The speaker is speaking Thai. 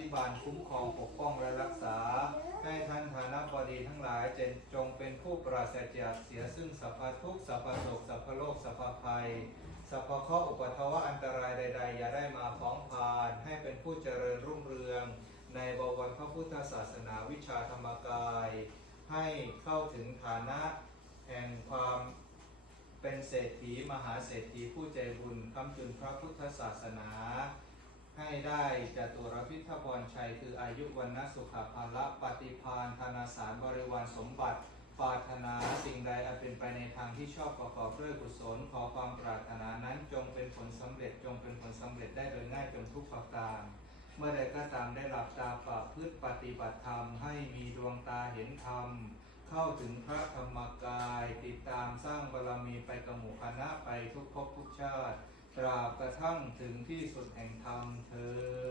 ภิบาลคุ้มครองปกป้องและรักษา ให้ท่านฐานะบดีทั้งหลายเจนจงเป็นผู้ปราศจากเสียซึ่งสัพพทุกข์สัพพโศกสัพพโลกสัพพภัยสัพพเคราะห์อุปทวะอันตรายใด ๆ อย่าได้มาฟ้องพาน ให้เป็นผู้เจริญรุ่งเรือง ในบวรพระพุทธศาสนาวิชาธรรมกาย ให้เข้าถึงฐานะแห่งความเป็นเศรษฐีมหาเศรษฐีผู้ใจบุญคำจุนพระพุทธศาสนา ให้ได้จตุรพิทพรชัย คืออายุวันนสุขภาละปฏิพานธนาสารบริวารสมบัติปรารถนาสิ่งใดอันเป็นไปในทางที่ชอบประกอบด้วยกุศล ขอความปรารถนานั้นจงเป็นผลสำเร็จจงเป็นผลสำเร็จได้โดยง่ายจนทุกประการเมื่อใดก็ตามได้หลับตาปรับพฤติปฏิบัติธรรมให้มีดวงตาเห็นธรรม เข้าถึงพระธรรมกาย ติดตามสร้างบารมีไปกับหมู่คณะไปทุกภพทุกชาติ ตราบกระทั่งถึงที่สุดแห่งธรรมเธอ